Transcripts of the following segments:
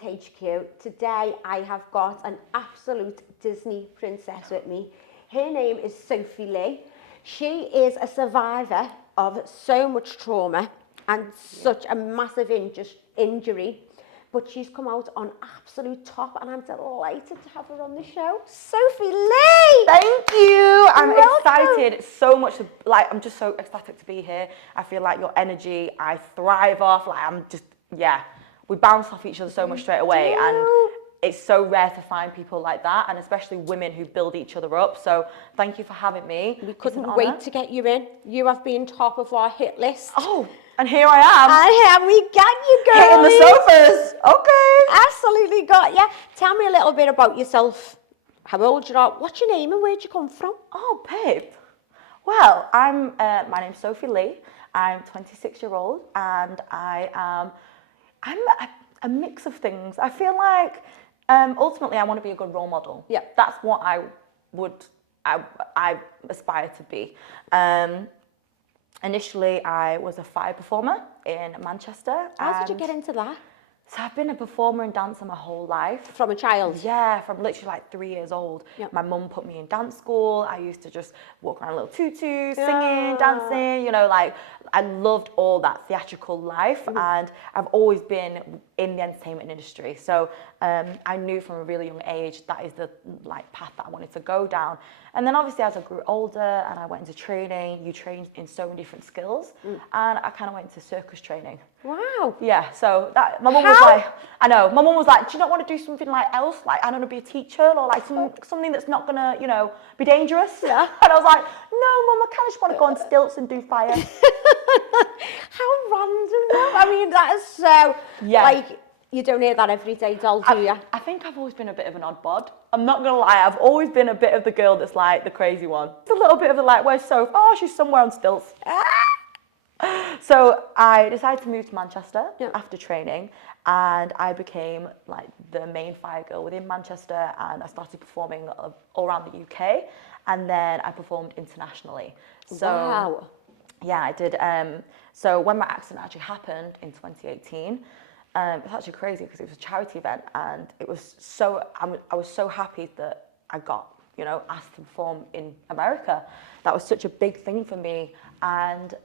SIHQ. Today I have got an absolute Disney princess with me. Her name is Sophie Lea. She is a survivor of so much trauma and such a massive injury, but she's come out on absolute top, and I'm delighted to have her on the show. Sophie Lea! Thank you. I'm Welcome. excited so much. I'm just so ecstatic to be here. I feel like your energy, I thrive off. We bounce off each other so much straight away, and it's so rare to find people like that, and especially women who build each other up. So thank you for having me. We couldn't wait to get you in. You have been top of our hit list. Oh, and here I am. And here we got you, girl. Hitting the sofas. Okay. Absolutely got you. Tell me a little bit about yourself. How old you are? What's your name and where'd you come from? Oh, babe. Well, my name's Sophie Lea. I'm 26-year-old, and I'm a mix of things. I feel like ultimately I want to be a good role model. Yeah. That's what I aspire to be. Initially, I was a fire performer in Manchester. How did you get into that? So I've been a performer and dancer my whole life. From a child? Yeah, from literally like 3 years old. Yep. My mum put me in dance school. I used to just walk around a little tutu, singing, dancing, I loved all that theatrical life, and I've always been in the entertainment industry. So I knew from a really young age that is the path that I wanted to go down. And then obviously as I grew older and I went into training, you train in so many different skills, and I kind of went into circus training. Wow. Yeah, so that my mum was like, I know, my mum was like, do you not want to do something else? Like, I don't know, be a teacher or like something that's not gonna, be dangerous? Yeah. And I was like, no, mum, I kind of just want to go on stilts and do fire. How random though. I mean, that is so, you don't hear that every day, doll, do you? I think I've always been a bit of an odd bod. I'm not gonna lie, I've always been a bit of the girl that's like the crazy one. It's a little bit of the where's Soph? Oh, she's somewhere on stilts. So I decided to move to Manchester after training, and I became the main fire girl within Manchester, and I started performing all around the UK, and then I performed internationally. So, wow. Yeah, I did. So when my accident actually happened in 2018, it's actually crazy because it was a charity event, and it was I was so happy that I got asked to perform in America. That was such a big thing for me, and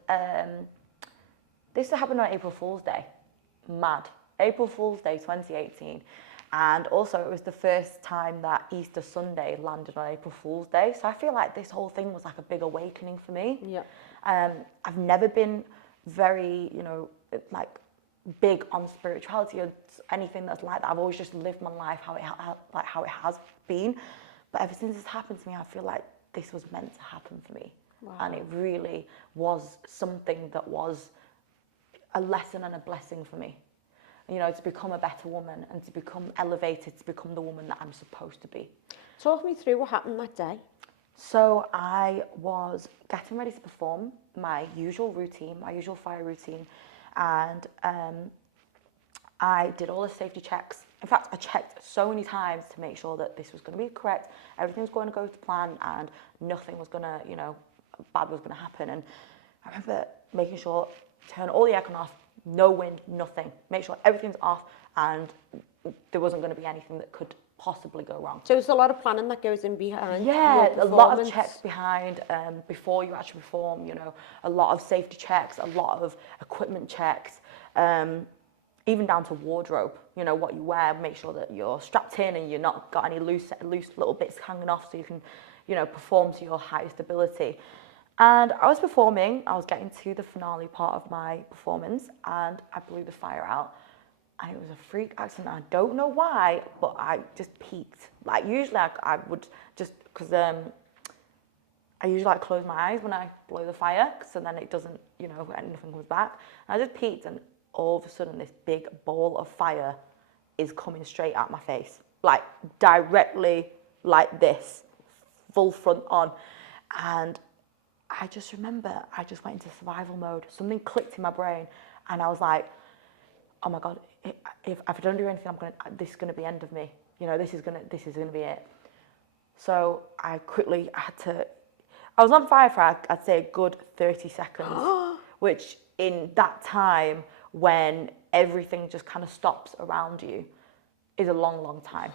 this happened on April Fool's Day. Mad. April Fool's Day 2018, and also it was the first time that Easter Sunday landed on April Fool's Day. So I feel like this whole thing was like a big awakening for me. Yeah. I've never been very big on spirituality or anything that's like that. I've always just lived my life how it has been. But ever since this happened to me, I feel like this was meant to happen for me. Wow. And it really was something that was a lesson and a blessing for me. To become a better woman and to become elevated, to become the woman that I'm supposed to be. Talk me through what happened that day. So I was getting ready to perform my usual routine, my usual fire routine, and I did all the safety checks. In fact, I checked so many times to make sure that this was going to be correct, everything was going to go to plan, and nothing was going to, bad was going to happen. And I remember making sure, turn all the aircon off, no wind, nothing. Make sure everything's off, and there wasn't going to be anything that could possibly go wrong. So there's a lot of planning that goes in behind. Yeah, a lot of checks behind before you actually perform. A lot of safety checks, a lot of equipment checks, even down to wardrobe. What you wear. Make sure that you're strapped in and you're not got any loose little bits hanging off, so you can, perform to your highest ability. And I was performing. I was getting to the finale part of my performance, and I blew the fire out. And it was a freak accident. I don't know why, but I just peaked. Usually I would just, because I usually close my eyes when I blow the fire, so then it doesn't, nothing comes back. And I just peaked, and all of a sudden this big ball of fire is coming straight at my face. Directly like this, full front on. And I just remember, I just went into survival mode. Something clicked in my brain, and I was like, oh my God, if I don't do anything, this is gonna be the end of me. This is gonna be it. So I was on fire for, I'd say, a good 30 seconds, which in that time when everything just kind of stops around you, is a long, long time,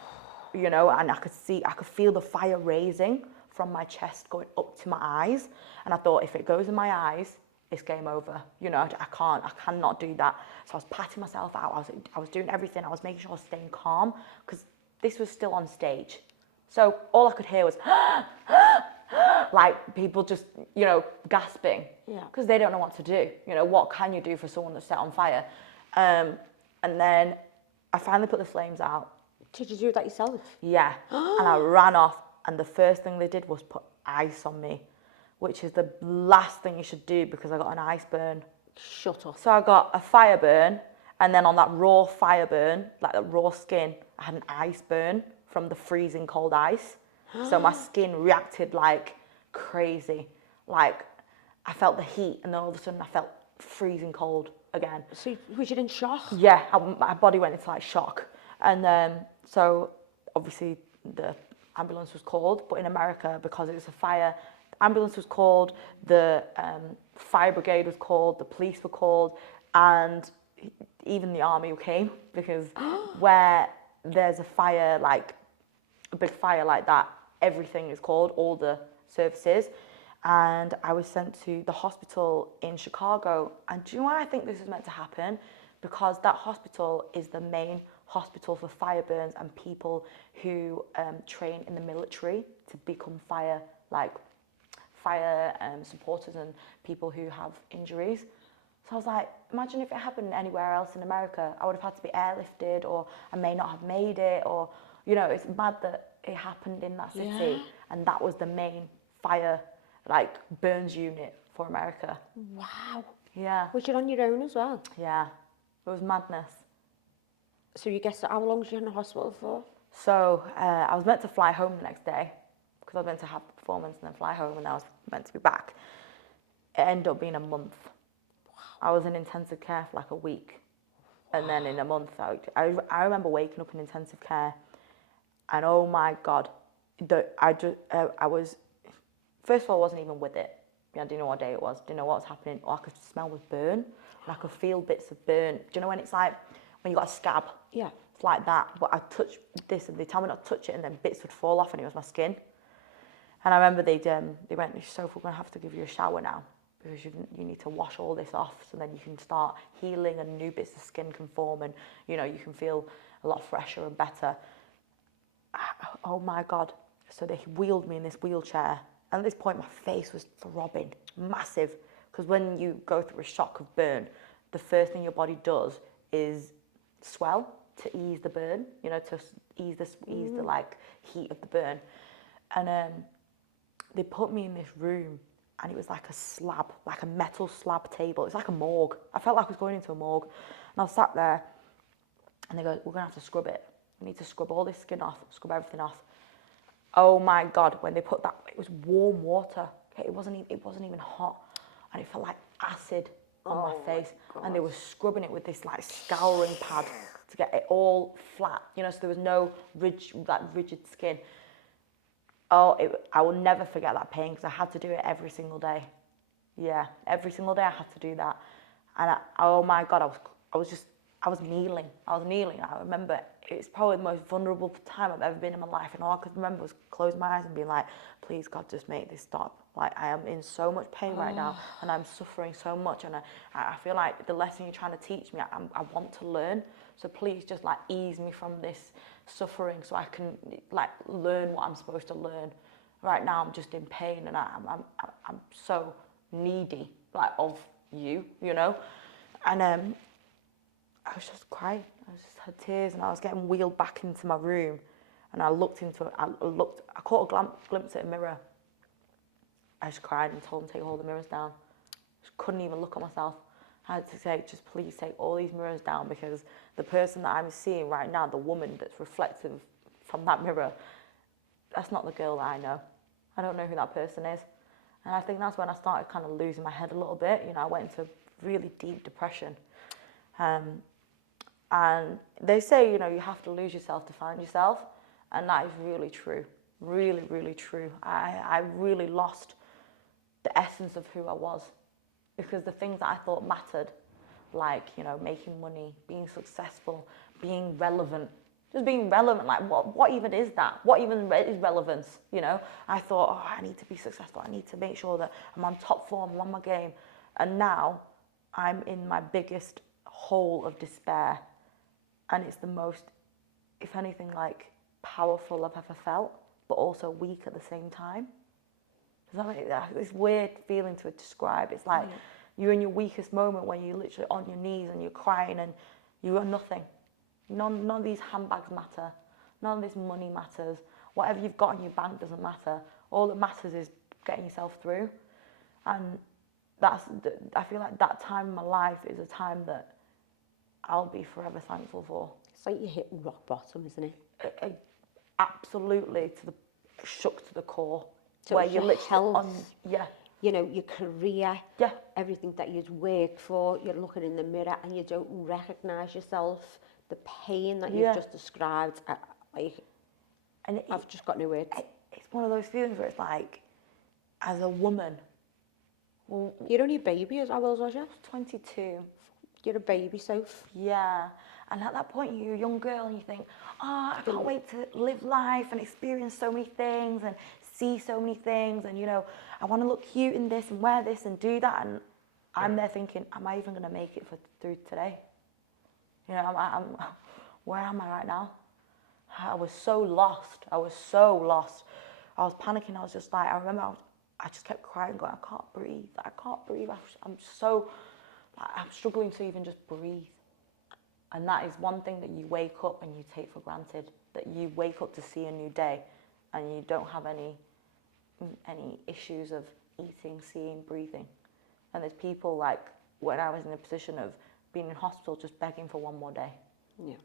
you know, and I could feel the fire raising from my chest going up to my eyes. And I thought, if it goes in my eyes, it's game over. You know, I cannot do that. So I was patting myself out. I was doing everything. I was making sure I was staying calm because this was still on stage. So all I could hear was, like people just, you know, gasping. Yeah. Because they don't know what to do. You know, what can you do for someone that's set on fire? And then I finally put the flames out. Did you do that yourself? Yeah. And I ran off. And the first thing they did was put ice on me, which is the last thing you should do because I got an ice burn. Shut up. So I got a fire burn, and then on that raw fire burn, like that raw skin, I had an ice burn from the freezing cold ice. So my skin reacted like crazy. Like I felt the heat, and then all of a sudden I felt freezing cold again. So was you in shock? Yeah, my body went into like shock. And so obviously the ambulance was called, but in America, because it was a fire, the ambulance was called, the fire brigade was called, the police were called, and even the army came, because where there's a fire, like a big fire like that, everything is called, all the services. And I was sent to the hospital in Chicago. And do you know why I think this is meant to happen? Because that hospital is the main hospital for fire burns and people who train in the military to become fire supporters and people who have injuries. So I was like, imagine if it happened anywhere else in America. I would have had to be airlifted, or I may not have made it, or, you know, it's mad that it happened in that city. Yeah. And that was the main fire, like, burns unit for America. Wow. Yeah. Was you on your own as well? Yeah. It was madness. So you guessed how long was you in the hospital for? So I was meant to fly home the next day, because I was meant to have the performance and then fly home, and I was meant to be back. It ended up being a month. I was in intensive care for like a week. And then in a month, I remember waking up in intensive care, and oh my God, I was, first of all, I wasn't even with it. I didn't know what day it was, didn't know what was happening. All I could smell was burn, and I could feel bits of burn. Do you know when it's like, when you got a scab? Yeah. It's like that, but I touched this, and they tell me not to touch it, and then bits would fall off, and it was my skin. And I remember they went, Sophie, we're going to have to give you a shower now, because you need to wash all this off, so then you can start healing and new bits of skin can form, and, you know, you can feel a lot fresher and better. Oh my God. So they wheeled me in this wheelchair, and at this point my face was throbbing, massive, because when you go through a shock of burn, the first thing your body does is swell to ease the burn, you know, to ease the like heat of the burn. And they put me in this room, and it was like a slab, like a metal slab table. It's like a morgue. I felt like I was going into a morgue. And I was sat there, and they go, we're going to have to scrub it. We need to scrub all this skin off, scrub everything off. Oh my God, when they put that, it was warm water. Okay? It wasn't even hot. And it felt like acid on my face. And they were scrubbing it with this like scouring pad to get it all flat. You know, so there was no rigid skin. I will never forget that pain, because I had to do it every single day. Yeah, every single day I had to do that. And oh my God, I was kneeling. I remember it's probably the most vulnerable time I've ever been in my life. And all I could remember was closing my eyes and being like, please God, just make this stop. Like, I am in so much pain right now, and I'm suffering so much. And I feel like the lesson you're trying to teach me, I want to learn. So please just like ease me from this suffering, so I can like learn what I'm supposed to learn. Right now I'm just in pain, and I'm so needy, like, of you, you know. And I was just crying. I just had tears, and I was getting wheeled back into my room, and I looked into it. I caught a glimpse at a mirror. I just cried and told them to take all the mirrors down. Just couldn't even look at myself. I had to say, just please take all these mirrors down, because the person that I'm seeing right now, the woman that's reflective from that mirror, that's not the girl that I know. I don't know who that person is. And I think that's when I started kind of losing my head a little bit. You know, I went into really deep depression. And they say, you know, you have to lose yourself to find yourself. And that is really true. Really, really true. I really lost the essence of who I was, because the things that I thought mattered, like, you know, making money, being successful, being relevant, Just being relevant, like what even is that? What even is relevance, you know? I thought, oh, I need to be successful. I need to make sure that I'm on top form, I'm on my game. And now I'm in my biggest hole of despair. And it's the most, if anything, like powerful I've ever felt, but also weak at the same time. Does that make that? This weird feeling to describe. It's like you're in your weakest moment when you're literally on your knees and you're crying and you are nothing. None of these handbags matter. None of this money matters. Whatever you've got in your bank doesn't matter. All that matters is getting yourself through. And I feel like that time in my life is a time that I'll be forever thankful for. It's like you hit rock bottom, isn't it? Absolutely, shook to the core. So where it's you're your literally health, you know, your career, everything that you'd worked for, you're looking in the mirror and you don't recognise yourself. The pain that you've just described, I've just got no words. It's one of those feelings where it's like, as a woman, well, you're only a baby, how old was you? 22. You're a baby, Soph. Yeah. And at that point, you're a young girl and you think, oh, I can't wait to live life and experience so many things and see so many things. And, you know, I want to look cute in this and wear this and do that. And I'm there thinking, am I even going to make it through today? You know, where am I right now? I was so lost. I was panicking. I was just like, I remember I just kept crying, going, I can't breathe. I can't breathe. I'm struggling to even just breathe. And that is one thing that you wake up and you take for granted, that you wake up to see a new day and you don't have any issues of eating, seeing, breathing. And there's people like when I was in a position of being in hospital just begging for one more day. Yeah.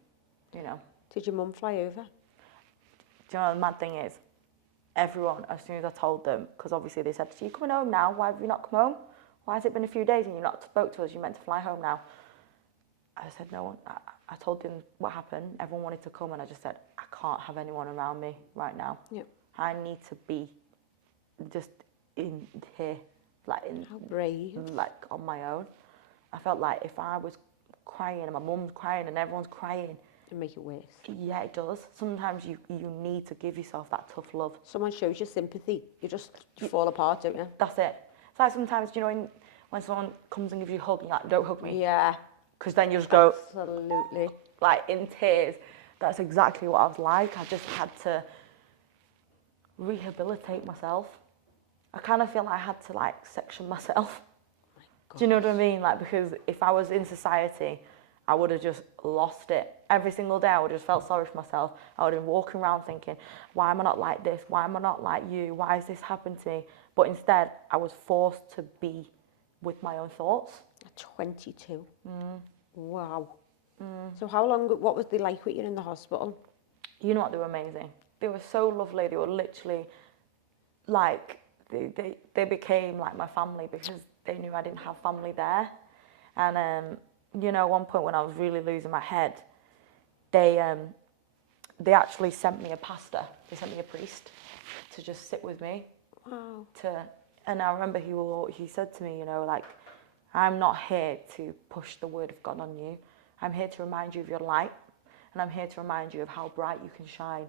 You know. Did your mum fly over? Do you know what the mad thing is? Everyone, as soon as I told them, because obviously they said, so you coming home now? Why have you not come home? Why has it been a few days and you've not spoke to us? You're meant to fly home now. I said, no, I told them what happened. Everyone wanted to come and I just said, I can't have anyone around me right now. Yeah. I need to be just in here, like on my own. I felt like if I was crying and my mum's crying and everyone's crying, it'd make it worse. Yeah, it does. Sometimes you need to give yourself that tough love. Someone shows you sympathy, you fall apart, don't you? That's it. It's like sometimes, you know, when someone comes and gives you a hug and you're like, don't hug me. Yeah. Because then you just go, absolutely, like in tears. That's exactly what I was like. I just had to rehabilitate myself. I kind of feel like I had to like section myself. Do you know what I mean? Like, because if I was in society, I would have just lost it. Every single day I would have just felt sorry for myself. I would have been walking around thinking, why am I not like this? Why am I not like you? Why has this happened to me? But instead, I was forced to be with my own thoughts. 22. Wow. So how long, what was they like with you in the hospital? You know what, they were amazing. They were so lovely. They were literally like, they became like my family because they knew I didn't have family there. And, you know, at one point when I was really losing my head, they actually sent me a pastor. They sent me a priest to just sit with me. Wow. And I remember he said to me, you know, like, I'm not here to push the word of God on you. I'm here to remind you of your light. And I'm here to remind you of how bright you can shine.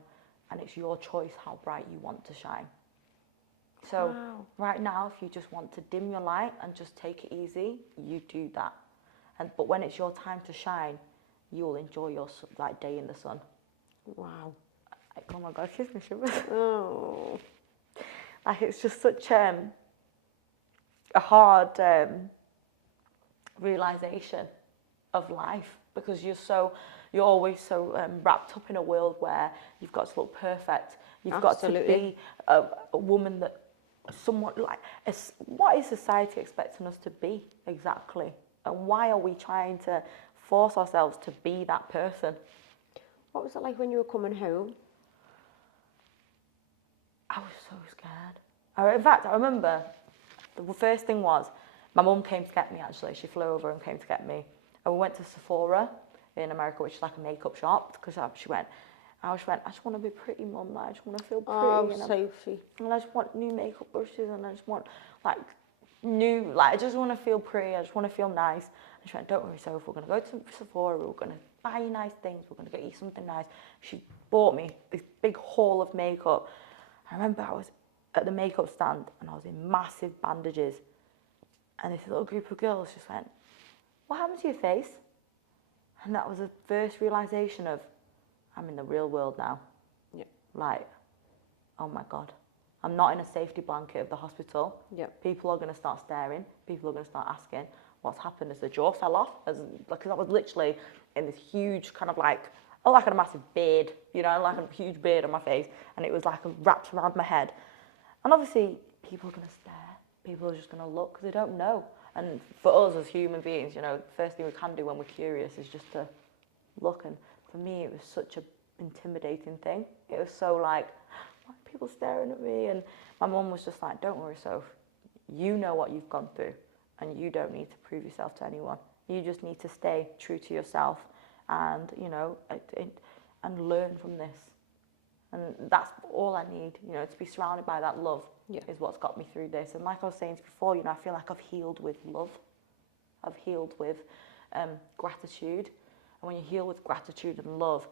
And it's your choice how bright you want to shine. So right now, if you just want to dim your light and just take it easy, you do that. But when it's your time to shine, you'll enjoy your day in the sun. Wow. Like, oh my God, kiss me, shivers. Oh. Like, it's just such a hard realization of life because you're always so wrapped up in a world where you've got to look perfect. You've Absolutely. got to be a woman that somewhat like, what is society expecting us to be exactly? And why are we trying to force ourselves to be that person? What was it like when you were coming home? I was so scared. In fact, I remember the first thing was my mum came to get me, actually. She flew over and came to get me. And we went to Sephora in America, which is like a makeup shop, because I just went, I just want to be pretty, Mum. I just want to feel pretty. Oh, Sophie. And I just want new makeup brushes and I just want I just want to feel pretty. I just want to feel nice. And she went, don't worry, Sophie, we're going to go to Sephora. We're going to buy you nice things. We're going to get you something nice. She bought me this big haul of makeup. I remember I was at the makeup stand and I was in massive bandages. And this little group of girls just went, what happened to your face? And that was the first realisation of, I'm in the real world now. Yeah. Like, oh my God. I'm not in a safety blanket of the hospital. Yeah. People are going to start staring. People are going to start asking, what's happened? Has the jaw fell off? Because I was literally in this huge kind of like a massive beard, you know, like a huge beard on my face. And it was like wrapped around my head. And obviously, people are going to stare. People are just going to look because they don't know. And for us as human beings, you know, the first thing we can do when we're curious is just to look. And for me, it was such an intimidating thing. It was so like, why are people staring at me? And my mum was just like, don't worry, Soph. You know what you've gone through and you don't need to prove yourself to anyone. You just need to stay true to yourself and, you know, and learn from this. And that's all I need, you know, to be surrounded by that love is what's got me through this. And like I was saying before, you know, I feel like I've healed with love. I've healed with gratitude. And when you heal with gratitude and love,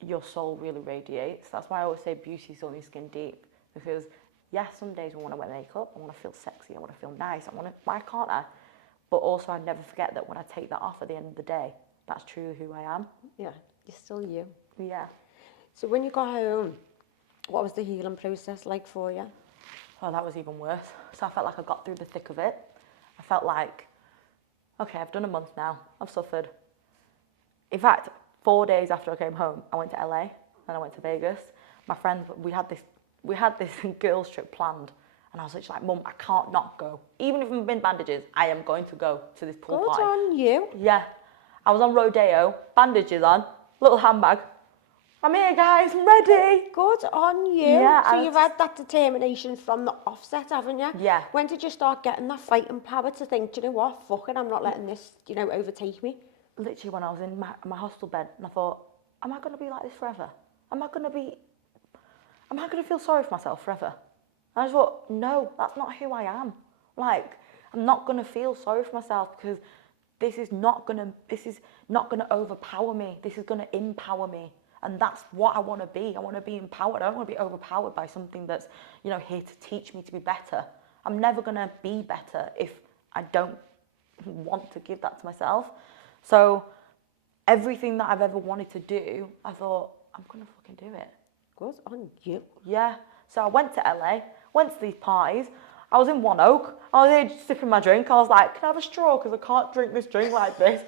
your soul really radiates. That's why I always say beauty is only skin deep. Because yes, some days I want to wear makeup, I want to feel sexy, I want to feel nice, why can't I? But also I never forget that when I take that off at the end of the day, that's truly who I am. Yeah, you're still you. Yeah. So when you got home, what was the healing process like for you? Oh, that was even worse. So I felt like I got through the thick of it. I felt like, okay, I've done a month now. I've suffered. In fact, 4 days after I came home, I went to LA and I went to Vegas. My friends, we had this girls trip planned. And I was literally like, Mum, I can't not go. Even if I'm in bandages, I am going to go to this pool party. Good on you. Yeah. I was on Rodeo, bandages on, little handbag. I'm here, guys, I'm ready. Good on you. Yeah, so you've had that determination from the offset, haven't you? Yeah. When did you start getting that fighting power to think, do you know what, fuck it, I'm not letting this, you know, overtake me? Literally when I was in my hospital bed and I thought, am I going to be like this forever? Am I going to feel sorry for myself forever? And I just thought, no, that's not who I am. Like, I'm not going to feel sorry for myself because this is not going to overpower me. This is going to empower me. And that's what I want to be. I want to be empowered. I don't want to be overpowered by something that's, you know, here to teach me to be better. I'm never going to be better if I don't want to give that to myself. So everything that I've ever wanted to do, I thought, I'm going to fucking do it. Good on you. Yeah. So I went to LA, went to these parties. I was in One Oak. I was there just sipping my drink. I was like, can I have a straw? Because I can't drink this drink like this.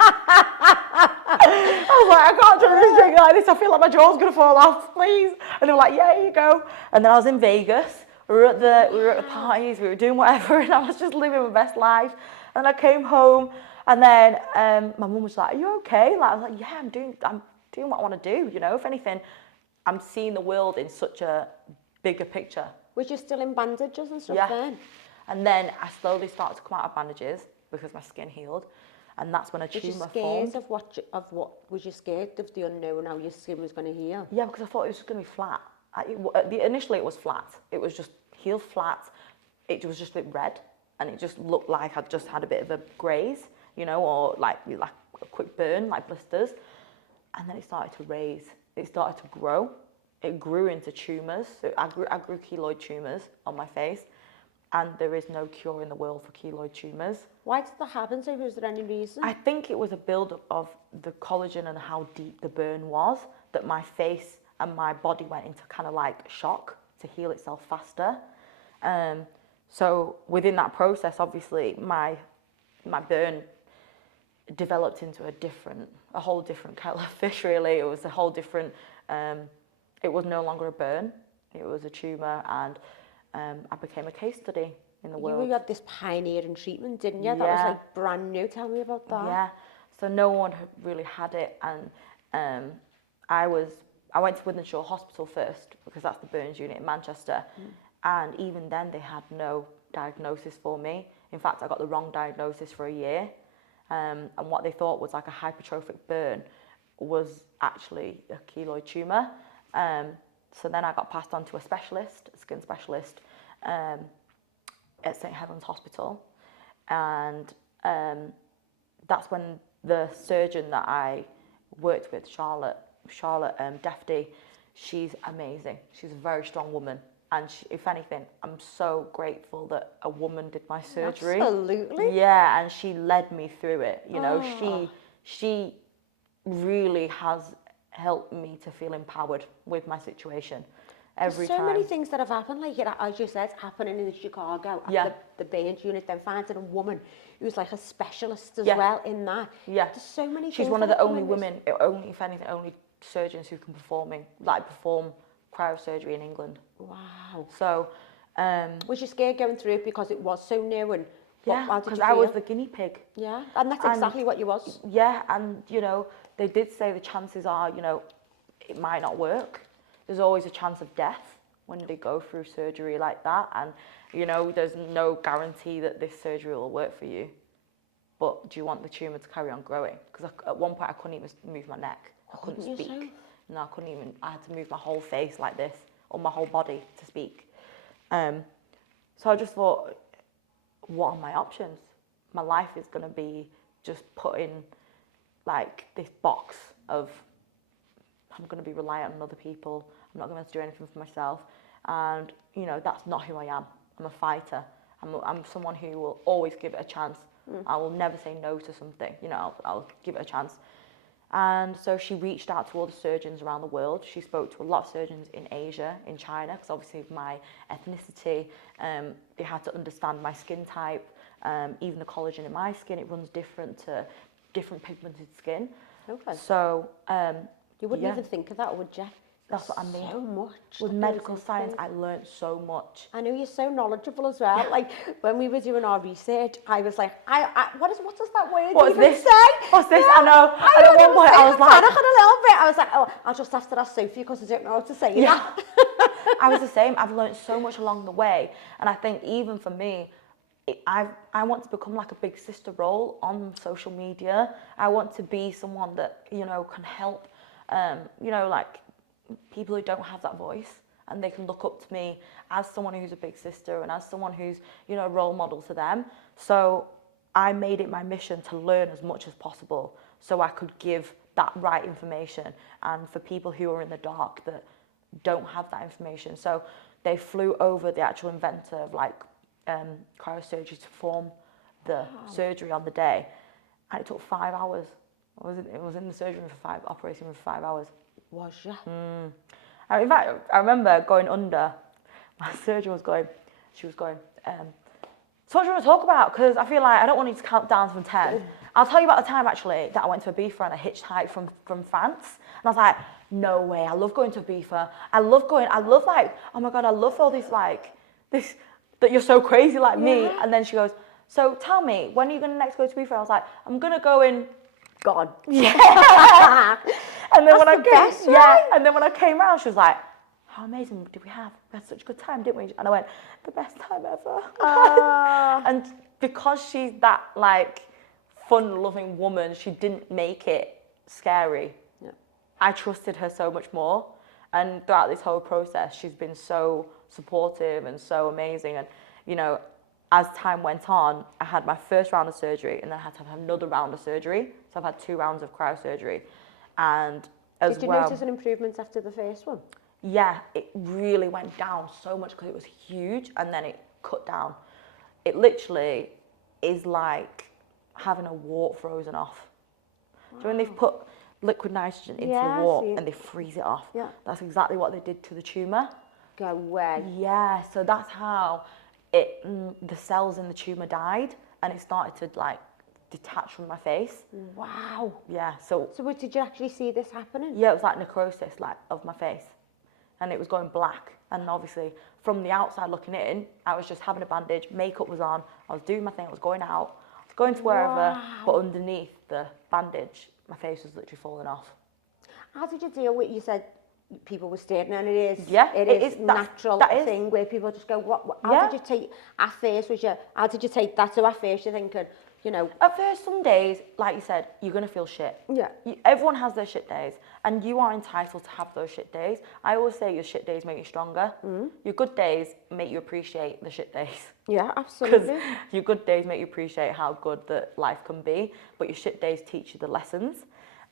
I was like, I can't drink this drink like this. I feel like my jaw's going to fall off, please. And they were like, yeah, here you go. And then I was in Vegas. We were at the parties. We were doing whatever. And I was just living my best life. And I came home. And then my mum was like, are you okay? Like, I was like, yeah, I'm doing what I want to do. You know, if anything, I'm seeing the world in such a bigger picture. Was you still in bandages and stuff then? And then I slowly started to come out of bandages because my skin healed. And that's when a tumour formed. Of what was you scared of the unknown, how your skin was going to heal? Yeah, because I thought it was just going to be flat. Initially it was flat. It was just healed flat. It was just a bit red. And it just looked like I'd just had a bit of a graze, you know, or like a quick burn, like blisters. And then it started to raise. It started to grow. It grew into tumours. So I grew keloid tumours on my face. And there is no cure in the world for keloid tumours. Why did that happen? So was there any reason? I think it was a build-up of the collagen and how deep the burn was, that my face and my body went into kind of like shock to heal itself faster. So within that process, obviously, my burn developed into a whole different kettle of fish, really. It was a whole different, it was no longer a burn, it was a tumour, and I became a case study in the world. You had this pioneering treatment, didn't you? That was like brand new. Tell me about that. Yeah, so no one had really had it, and I went to Wythenshawe Hospital first because that's the burns unit in Manchester, and even then they had no diagnosis for me. In fact, I got the wrong diagnosis for a year, and what they thought was like a hypertrophic burn was actually a keloid tumour. So then I got passed on to a skin specialist, at St Helens Hospital, and that's when the surgeon that I worked with, Charlotte Defty. She's amazing. She's a very strong woman. And if anything, I'm so grateful that a woman did my surgery. Absolutely. Yeah, and she led me through it. You know, Oh. she really has helped me to feel empowered with my situation every There's so time. many things that have happened, like as you said, happening in Chicago at Yeah. the burns unit, then finding a woman who's like a specialist as Yeah. well in that. Yeah. There's so many She's things one of that the have only come in this- women, only if anything, only surgeons who can perform cryosurgery in England. Wow. So, Was you scared going through it because it was so new and yeah, how did because you I was feel? the guinea pig. Yeah, and that's And- exactly what you was. Yeah, and you know, they did say the chances are, you know, it might not work. There's always a chance of death when they go through surgery like that, and you know, there's no guarantee that this surgery will work for you. But do you want the tumour to carry on growing? Because at one point I couldn't even move my neck. I couldn't Couldn't you, speak. so? No, I couldn't even. I had to move my whole face like this, or my whole body to speak. So I just thought, what are my options? My life is going to be just put in like this box of I'm going to be reliant on other people. I'm not going to do anything for myself. And, you know, that's not who I am. I'm a fighter. I'm someone who will always give it a chance. I will never say no to something. You know, I'll give it a chance. And so she reached out to all the surgeons around the world. She spoke to a lot of surgeons in Asia, in China, because obviously of my ethnicity, they had to understand my skin type. Even the collagen in my skin, it runs different to different pigmented skin. Okay. So You wouldn't yeah. even think of that, would you? That's what I mean. So much. With that goes medical into science, things. I learnt so much. I know you're so knowledgeable as well. Like when we were doing our research, I was like, what does that word What's even this? say? What's this? Yeah, I know. I And at don't one know point, what to I say. was like, panicking a little bit. I was like, oh, I'll just have to ask Sophie because I don't know how to say yeah. that. I was the same. I've learnt so much along the way, and I think even for me, I want to become like a big sister role on social media. I want to be someone that, you know, can help, you know, like people who don't have that voice, and they can look up to me as someone who's a big sister and as someone who's, you know, a role model to them. So I made it my mission to learn as much as possible so I could give that right information, and for people who are in the dark that don't have that information. So they flew over the actual inventor of like cryosurgery to perform the surgery on the day, and it took 5 hours. It was in the surgery room for operating room for 5 hours. Was you? In fact, I remember going under. My surgeon was going. She was going. So what do you want to talk about? Because I feel like I don't want you to count down from 10. I'll tell you about the time actually that I went to Ibiza and I hitchhiked from France. And I was like, no way. I love going to Ibiza. I love like, oh my God, I love all this like this that you're so crazy like me. Yeah. And then she goes, so tell me, when are you gonna next go to Ibiza? I was like, I'm gonna go in. Gone. Yeah. And then That's when the best, yeah, right? and then when I came round, she was like, how amazing did we have? We had such a good time, didn't we? And I went, the best time ever. And because she's that like fun-loving woman, she didn't make it scary. Yeah. I trusted her so much more. And throughout this whole process, she's been so supportive and so amazing. And, you know, as time went on, I had my first round of surgery and then I had to have another round of surgery. So I've had 2 rounds of cryosurgery. And as Did you well, notice an improvement after the first one? yeah, it really went down so much because it was huge, and then it cut down. It literally is like having a wart frozen off. So when they've put liquid nitrogen into Yeah, the I wart see. and they freeze it off, Yeah. that's exactly what they did to the tumour. Go away. Yeah, so that's how the cells in the tumour died, and it started to like detach from my face. Wow. Yeah, so So did you actually see this happening? yeah, it was like necrosis like of my face, and it was going black. And obviously from the outside looking in, I was just having a bandage, makeup was on, I was doing my thing, I was going out, I was going to wherever, Wow. but underneath the bandage, my face was literally falling off. How did you deal with, you said people were staring, and it is, Yeah, it it is is, that's- natural that is. thing where people just go, how Yeah. did you take, at first how did you take that? So at first you're thinking, you know, At first, some days, like you said, you're going to feel shit. Yeah. Everyone has their shit days, and you are entitled to have those shit days. I always say your shit days make you stronger. Your good days make you appreciate the shit days. yeah, Because absolutely. your good days make you appreciate how good that life can be, but your shit days teach you the lessons.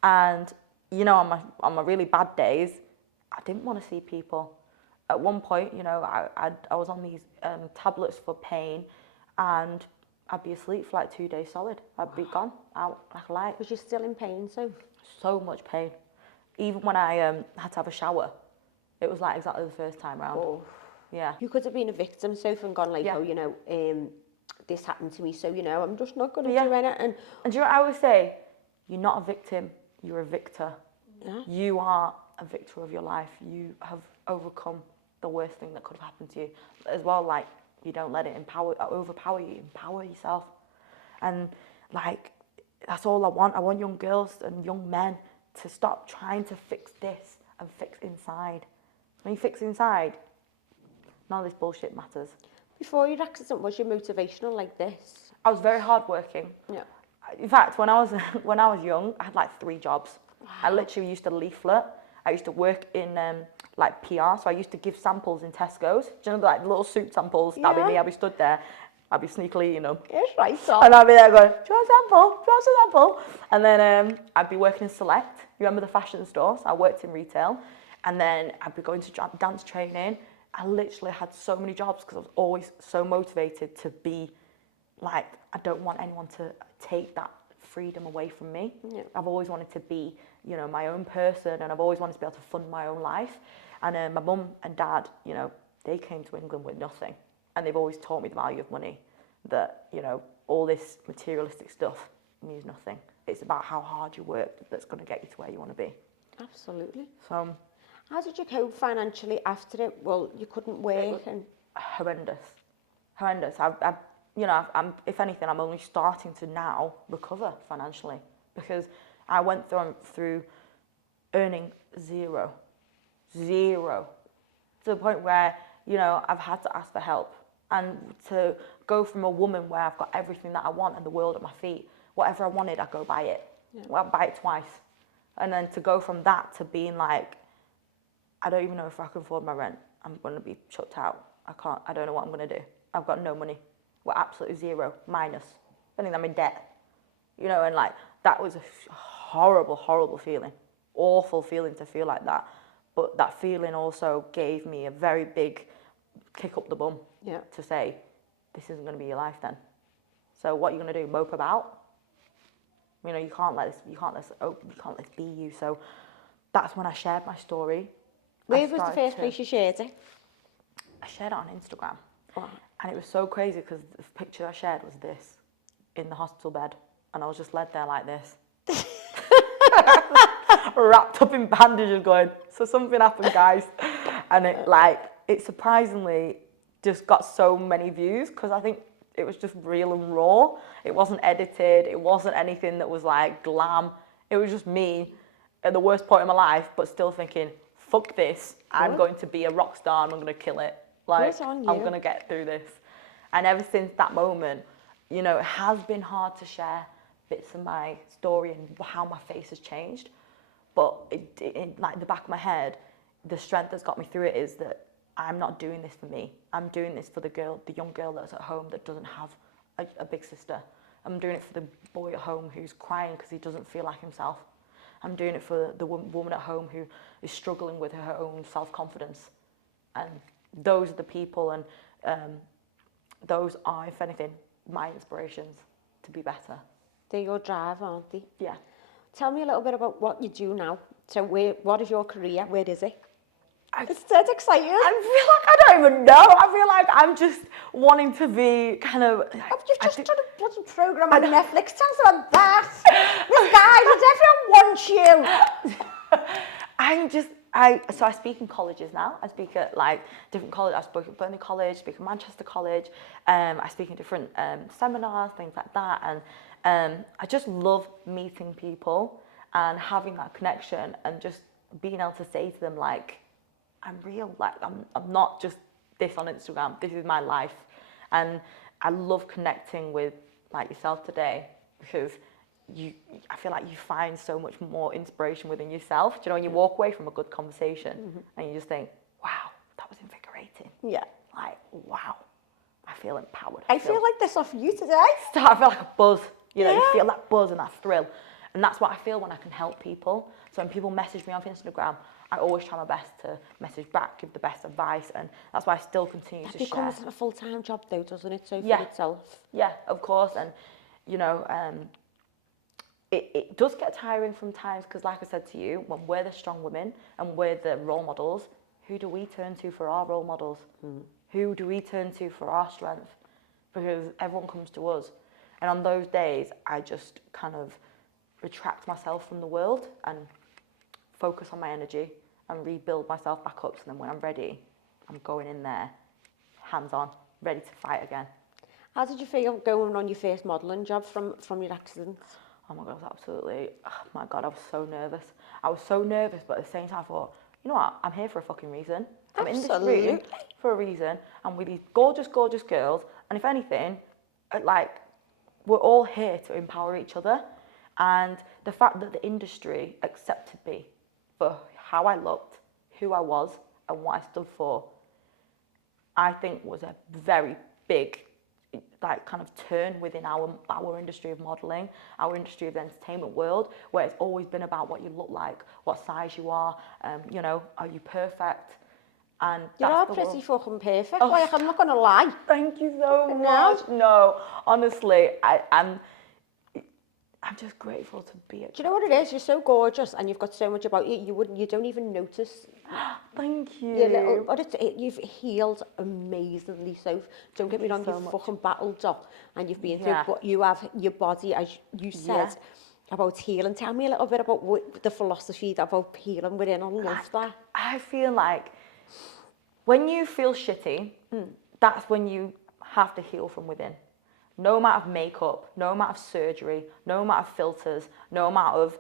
And you know, on my really bad days, I didn't want to see people. At one point, you know, I was on these tablets for pain, and I'd be asleep for like 2 days solid. I'd be gone, out like a light. Was you still in pain, so? So much pain. Even when I had to have a shower, it was like exactly the first time round. Oh. Yeah. You could have been a victim, Sophie, and gone like, Yeah. oh, you know, this happened to me, so, you know, I'm just not going to Yeah. do anything. And do you know what I always say? You're not a victim, you're a victor. Yeah. You are a victor of your life. You have overcome the worst thing that could have happened to you. As well, like, you don't let it overpower you. Empower yourself. And, like, that's all I want. I want young girls and young men to stop trying to fix this and fix inside. When you fix inside, none of this bullshit matters. Before your accident, was you motivational like this? I was very hardworking. Yeah. In fact, when I was young, I had like 3 jobs. Wow. I literally used to leaflet. I used to work in like PR, so I used to give samples in Tesco's. Do you know, like the little soup samples? Yeah. That'd be me. I'd be stood there. I'd be sneakily eating them. Yes, right, so. And I'd be there going, do you want a sample? Do you want a sample? And then I'd be working in Select. You remember the fashion stores? I worked in retail. And then I'd be going to dance training. I literally had so many jobs because I was always so motivated to be like, I don't want anyone to take that freedom away from me. Yeah. I've always wanted to be, you know, my own person, and I've always wanted to be able to fund my own life. And my mum and dad, you know, they came to England with nothing, and they've always taught me the value of money, that, you know, all this materialistic stuff means nothing. It's about how hard you work that's going to get you to where you want to be. Absolutely. So, how did you cope financially after it? Well, you couldn't work and... Horrendous. You know, if anything, I'm only starting to now recover financially, because I went through earning zero, to the point where, you know, I've had to ask for help. And to go from a woman where I've got everything that I want and the world at my feet, whatever I wanted, I'd go buy it. Yeah. Well, I'd buy it twice. And then to go from that to being like, I don't even know if I can afford my rent. I'm going to be chucked out. I don't know what I'm going to do. I've got no money. We're absolutely zero, minus. I think I'm in debt. You know, and like, that was a horrible, horrible feeling. Awful feeling to feel like that. But that feeling also gave me a very big kick up the bum. Yeah. To say, this isn't going to be your life then. So what are you going to do? Mope about? You know, you can't let this be you. So that's when I shared my story. Where was the first place you shared it? I shared it on Instagram. Wow. And it was so crazy because the picture I shared was this, in the hospital bed. And I was just led there like this. Wrapped up in bandages going, so something happened, guys. And it surprisingly just got so many views because I think it was just real and raw. It wasn't edited. It wasn't anything that was like glam. It was just me at the worst point in my life, but still thinking, fuck this. I'm going to be a rock star and I'm going to kill it. Like, I'm going to get through this. And ever since that moment, you know, it has been hard to share bits of my story and how my face has changed. But in like the back of my head, the strength that's got me through it is that I'm not doing this for me. I'm doing this for the young girl that's at home that doesn't have a big sister. I'm doing it for the boy at home who's crying because he doesn't feel like himself. I'm doing it for the woman at home who is struggling with her own self-confidence. And those are the people, and those are, if anything, my inspirations to be better. They're your drive, aren't they? Yeah. Tell me a little bit about what you do now. So what is your career? Where is it? It's dead exciting. I feel like I don't even know. I feel like I'm just wanting to be kind of... You've just done a bloody programme on Netflix. Tell us about that. This guy, does everyone want you? So I speak in colleges now. I speak at like different colleges. I spoke at Burnley College, speak at Manchester College. I speak in different seminars, things like that. And I just love meeting people and having that connection and just being able to say to them, like, I'm real. Like, I'm not just this on Instagram. This is my life. And I love connecting with like yourself today because I feel like you find so much more inspiration within yourself. Do you know, when you walk away from a good conversation and you just think, wow, that was invigorating. Yeah. Like, wow, I feel empowered. I feel like this off you today. I feel like a buzz. You know, you feel that buzz and that thrill. And that's what I feel when I can help people. So when people message me on Instagram, I always try my best to message back, give the best advice, and that's why I still continue to share. That becomes a full-time job though, doesn't it, so Yeah. for itself? Yeah, of course. And, you know, it does get tiring from times because, like I said to you, when we're the strong women and we're the role models, who do we turn to for our role models? Who do we turn to for our strength? Because everyone comes to us. And on those days, I just kind of retract myself from the world and focus on my energy and rebuild myself back up. So then when I'm ready, I'm going in there, hands on, ready to fight again. How did you feel going on your first modelling job from your accident? Oh my God, I was absolutely, oh my God, I was so nervous. I was so nervous, but at the same time I thought, you know what, I'm here for a fucking reason. I'm in this room for a reason, and with these gorgeous, gorgeous girls, and if anything, like, we're all here to empower each other. And the fact that the industry accepted me for how I looked, who I was, and what I stood for, I think was a very big, like, kind of turn within our industry of modelling, our industry of the entertainment world, where it's always been about what you look like, what size you are, you know, are you perfect? And you're all pretty fucking perfect. Like, I'm not gonna lie. Thank you so much. No, honestly, I'm just grateful to be it. Do you know what it is? You're so gorgeous, and you've got so much about you. You don't even notice. Thank you. Your little, but you've healed amazingly, Soph. Don't get me wrong, so you've much. fucking battled up, and you've been Yeah. through. But you have your body, as you said, about healing. Tell me a little bit about the philosophy about healing within. I love that. I feel like when you feel shitty, that's when you have to heal from within. No amount of makeup, no amount of surgery, no amount of filters, no amount of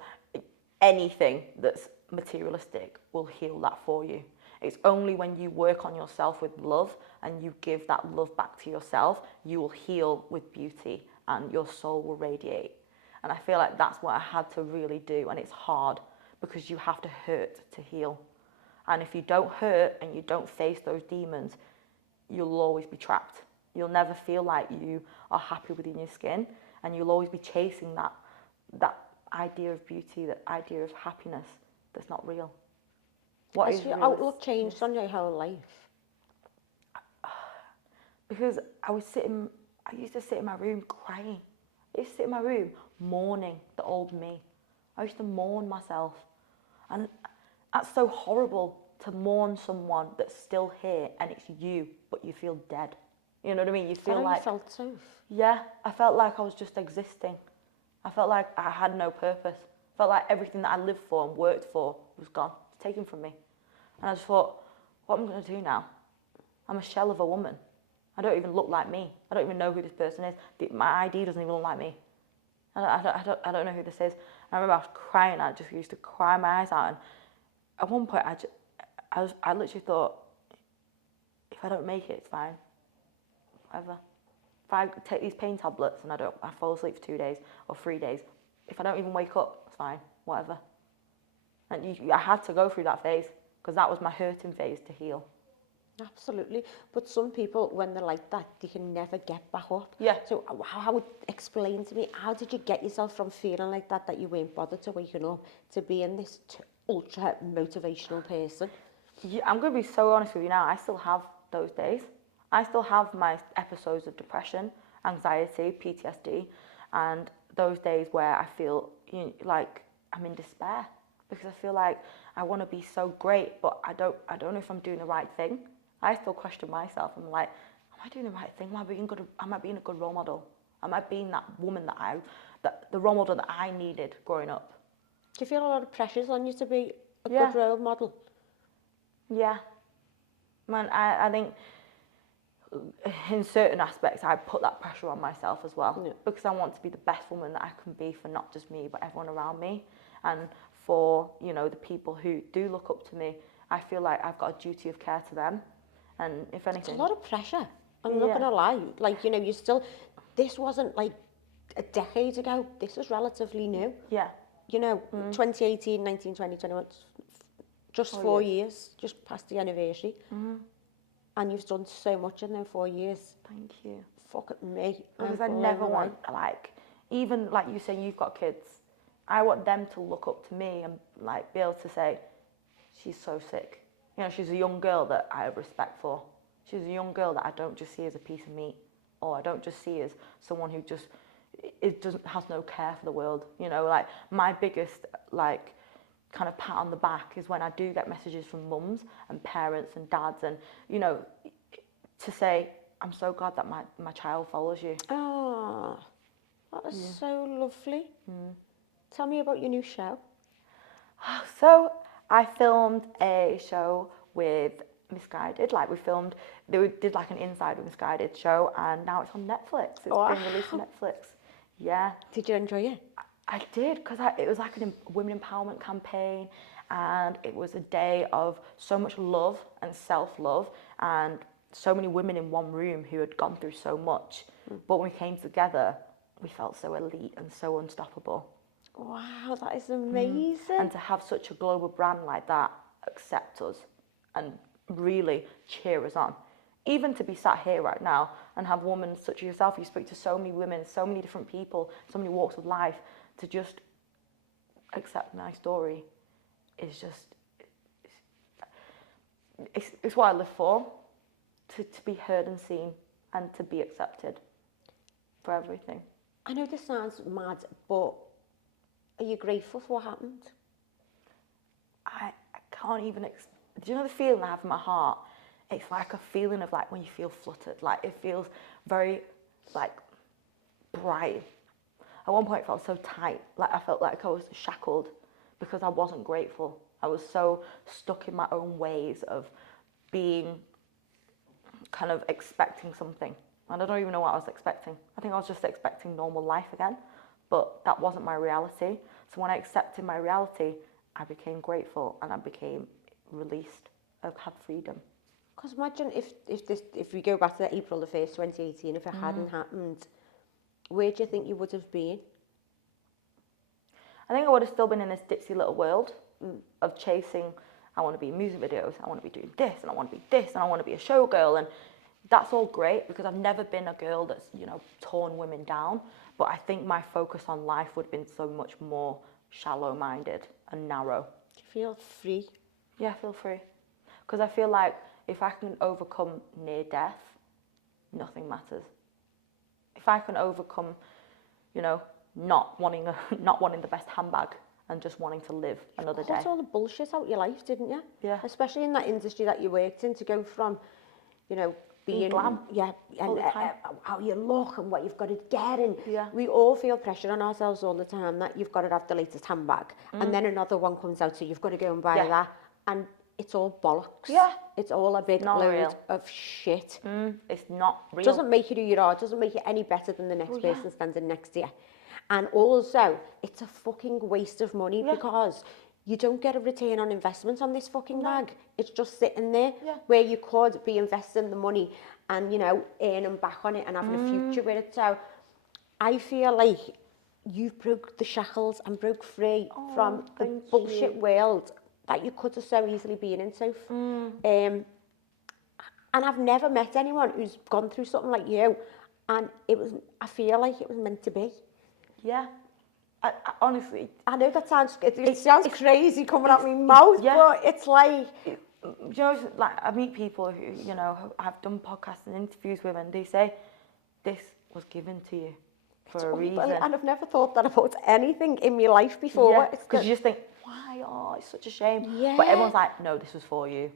anything that's materialistic will heal that for you. It's only when you work on yourself with love and you give that love back to yourself, you will heal with beauty and your soul will radiate. And I feel like that's what I had to really do. And it's hard because you have to hurt to heal. And if you don't hurt and you don't face those demons, you'll always be trapped. You'll never feel like you are happy within your skin, and you'll always be chasing that idea of beauty, that idea of happiness that's not real. What Has is your real outlook changed on your whole life? Because I used to sit in my room crying. I used to sit in my room mourning the old me. I used to mourn myself. And that's so horrible, to mourn someone that's still here and it's you, but you feel dead. You know what I mean? You feel How like... you felt, Soph? Yeah, I felt like I was just existing. I felt like I had no purpose. I felt like everything that I lived for and worked for was gone, taken from me. And I just thought, what am I going to do now? I'm a shell of a woman. I don't even look like me. I don't even know who this person is. My ID doesn't even look like me. I don't know who this is. I remember I was crying. I just used to cry my eyes out. And at one point, I literally thought, if I don't make it, it's fine. Whatever. If I take these pain tablets and I fall asleep for 2 days or 3 days, if I don't even wake up, it's fine. Whatever. And I had to go through that phase because that was my hurting phase to heal. Absolutely. But some people, when they're like that, they can never get back up. Yeah. So explain to me, how did you get yourself from feeling like that you weren't bothered to waking up, to being this ultra motivational person? Yeah, I'm going to be so honest with you now. I still have those days. I still have my episodes of depression, anxiety, PTSD, and those days where I feel like I'm in despair because I feel like I want to be so great, but I don't know if I'm doing the right thing. I still question myself. I'm like, am I doing the right thing? Am I being a good role model? Am I being that woman the role model that I needed growing up? Do you feel a lot of pressures on you to be a Yeah. good role model? Yeah. Man, I think in certain aspects I put that pressure on myself as well, because I want to be the best woman that I can be for not just me but everyone around me, and for the people who do look up to me. I feel like I've got a duty of care to them, and if anything, It's a lot of pressure. I'm not gonna lie. Like, you still, this wasn't like a decade ago. This is relatively new. Yeah. 2018, 19, 20, 21, just 4 years, just past the anniversary. And you've done so much in them 4 years. Thank you. Fuck me. Because I never want, like, even like you saying you've got kids, I want them to look up to me and like be able to say, she's so sick. You know, she's a young girl that I have respect for. She's a young girl that I don't just see as a piece of meat, or I don't just see as someone who just has no care for the world. You know, like my biggest like kind of pat on the back is when I do get messages from mums and parents and dads, and you know, to say, I'm so glad that my child follows you. Oh, that is so lovely. Tell me about your new show. So I filmed a show with Misguided. Like they did like an Inside with Misguided show, and now it's on Netflix. It's been released on Netflix. Yeah. Did you enjoy it? I did, because it was like a women empowerment campaign, and it was a day of so much love and self-love, and so many women in one room who had gone through so much. But when we came together, we felt so elite and so unstoppable. Wow, that is amazing. And to have such a global brand like that accept us and really cheer us on. Even to be sat here right now and have women such as yourself, you speak to so many women, so many different people, so many walks of life, to just accept my story is just, it's what I live for, to be heard and seen and to be accepted for everything. I know this sounds mad, but are you grateful for what happened? I can't even, do you know the feeling I have in my heart? It's like a feeling of like when you feel fluttered, like it feels very like bright. At one point it felt so tight, like I felt like I was shackled because I wasn't grateful. I was so stuck in my own ways of being kind of expecting something. And I don't even know what I was expecting. I think I was just expecting normal life again, but that wasn't my reality. So when I accepted my reality, I became grateful and I became released. I had freedom. Because imagine if we go back to April the 1st, 2018, if it hadn't happened, where do you think you would have been? I think I would have still been in this ditzy little world of chasing, I want to be in music videos, I want to be doing this, and I want to be this, and I want to be a showgirl, and that's all great because I've never been a girl that's, you know, torn women down, but I think my focus on life would have been so much more shallow-minded and narrow. Do you feel free? Yeah, I feel free. Because I feel like if I can overcome near death, nothing matters. If I can overcome, you know, not wanting the best handbag and just wanting to live another day. You cut all the bullshit out your life, didn't you? Yeah. Especially in that industry that you worked in, to go from, you know, being glam. Yeah, All and the time. how you look and what you've got to get, and Yeah. we all feel pressure on ourselves all the time that you've got to have the latest handbag, and then another one comes out, so you've got to go and buy that, and it's all bollocks. Yeah. It's all a big Not load real. of shit. It's not real. Doesn't make you who you are, doesn't make you any better than the next person standing next to you. And also, it's a fucking waste of money because you don't get a return on investment on this fucking bag. It's just sitting there where you could be investing the money and, you know, earning back on it and having a future with it. So I feel like you've broke the shackles and broke free from the bullshit world that you could have so easily been in, Soph. And I've never met anyone who's gone through something like you, and I feel like it was meant to be. Yeah. I honestly, I know that sounds crazy coming out my mouth, but it's like, you know, like I meet people who, you know, I've done podcasts and interviews with, and they say, this was given to you for a reason. And I've never thought that about anything in my life before. Because you just think, why? Oh, it's such a shame. Yeah. But everyone's like, no, this was for you.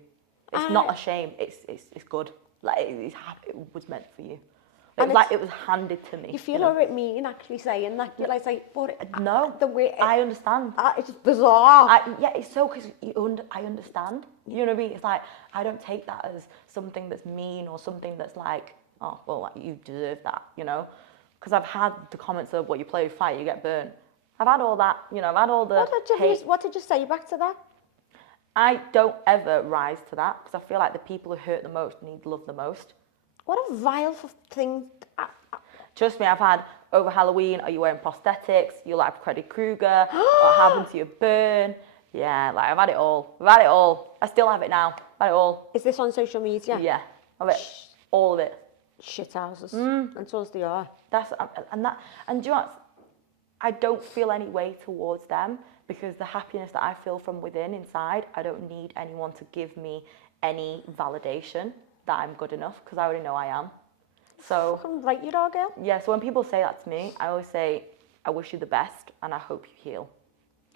It's not a shame. It's good. Like it was meant for you. It was like it was handed to me. You feel a bit mean actually saying that. You're like, but no, the way I understand. It's bizarre. It's so because I understand. You know what I mean? It's like I don't take that as something that's mean or something that's like, oh well, like, you deserve that. You know, because I've had the comments of, well, you play with fire, you get burnt. I've had all that. You know, I've had all the. What did you say back to that? I don't ever rise to that because I feel like the people who hurt the most need love the most. What a vile thing. Trust me, I've had over Halloween, are you wearing prosthetics? You're like Freddy Krueger. What happened to your burn? Yeah, like I've had it all. I've had it all. I still have it now. I've had it all. Is this on social media? Yeah, I've had all of it. Shit houses. And so they are. And do you know what? I don't feel any way towards them, because the happiness that I feel from within, inside, I don't need anyone to give me any validation that I'm good enough, because I already know I am. So, Fucking right you are, girl. yeah, so when people say that to me, I always say, I wish you the best and I hope you heal.